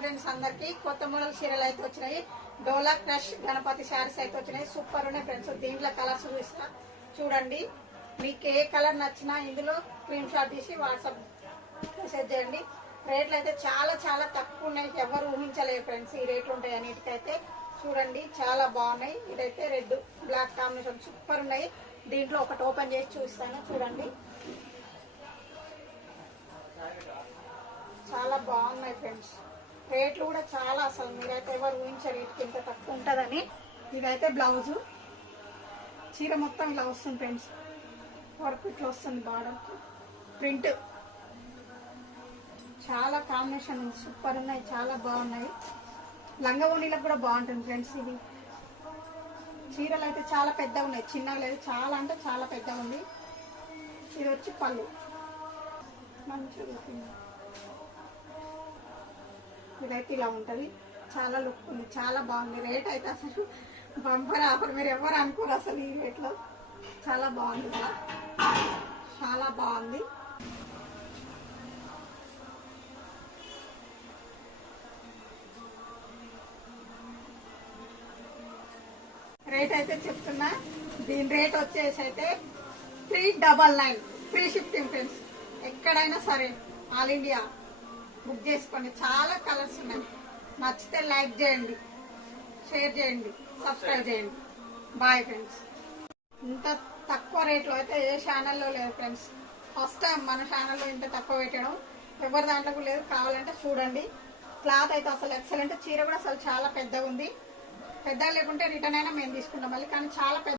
Friends అందరికి కొత్త model చీరలు అయితే వచ్చినాయి. డోలా క్రష్ గణపతి శారీస్ అయితే వచ్చినాయి. సూపర్ ఉన్నాయి ఫ్రెండ్స్. దీంట్లో కలర్స్ చూస్తా చూడండి. మీకు ఏ కలర్ నచ్చినా ఇందులో స్క్రీన్ షాట్ తీసి వాట్సాప్ మెసేజ్ చేయండి. రేట్లు అయితే చాలా చాలా తక్కువ ఉన్నాయి. ఎవరు ఊహించలేదు ఫ్రెండ్స్ ఈ రేట్లు ఉంటాయి అన్నిటికైతే. చూడండి చాలా బాగున్నాయి. ఇదైతే రెడ్ బ్లాక్ కాంబినేషన్ సూపర్ ఉన్నాయి. దీంట్లో ఒకటి ఓపెన్ చేసి చూస్తాను చూడండి. చాలా బాగున్నాయి ఫ్రెండ్స్. రేట్లు కూడా చాలా అసలు మీరైతే ఎవరు ఊహించారు వీటికి ఇంత తక్కువ ఉంటుందని. ఇదైతే బ్లౌజు. చీర మొత్తం ఇలా వస్తుంది ఫ్రెండ్స్. వర్క్ ఇట్లా వస్తుంది. బార్డర్ ప్రింట్ చాలా కాంబినేషన్ సూపర్ ఉన్నాయి. చాలా బాగున్నాయి. లంగా ఓణీలకు కూడా బాగుంటుంది ఫ్రెండ్స్. ఇది చీరలు అయితే చాలా పెద్దగా ఉన్నాయి. చిన్నగా లేదు. చాలా అంటే చాలా పెద్దగా ఉంది. ఇది వచ్చి పళ్ళు మంచిగా. ఇదైతే ఇలా ఉంటుంది. చాలా లుక్ ఉంది. చాలా బాగుంది. రేట్ అయితే అసలు బంపర్ ఆఫర్. మీరు ఎవరు అనుకోరు అసలు ఈ రేట్లో. చాలా బాగుంది కదా. చాలా బాగుంది. రేట్ అయితే చెప్తున్నా. దీని రేట్ వచ్చేసి అయితే 399 ఫ్రీ షిప్పింగ్ ఫ్రెండ్స్. ఎక్కడైనా సరే ఆల్ ఇండియా బుక్ చేసుకోండి. చాలా కలర్స్ ఉన్నాయి. నచ్చితే లైక్ చేయండి, షేర్ చేయండి, సబ్స్క్రైబ్ చేయండి. Bye friends. ఇంత తక్కువ రేట్లో అయితే ఏ ఛానల్లో లేదు ఫ్రెండ్స్. ఫస్ట్ టైం మన ఛానల్లో ఇంత తక్కువ పెట్టడం ఎవరి దాంట్లో లేదు. కావాలంటే చూడండి. క్లాత్ అయితే అసలు ఎక్సలెంట్. చీర కూడా అసలు చాలా పెద్దగా ఉంది. పెద్దగా లేకుంటే రిటర్న్ అయినా మేము తీసుకుంటాం మళ్ళీ. కానీ చాలా పెద్ద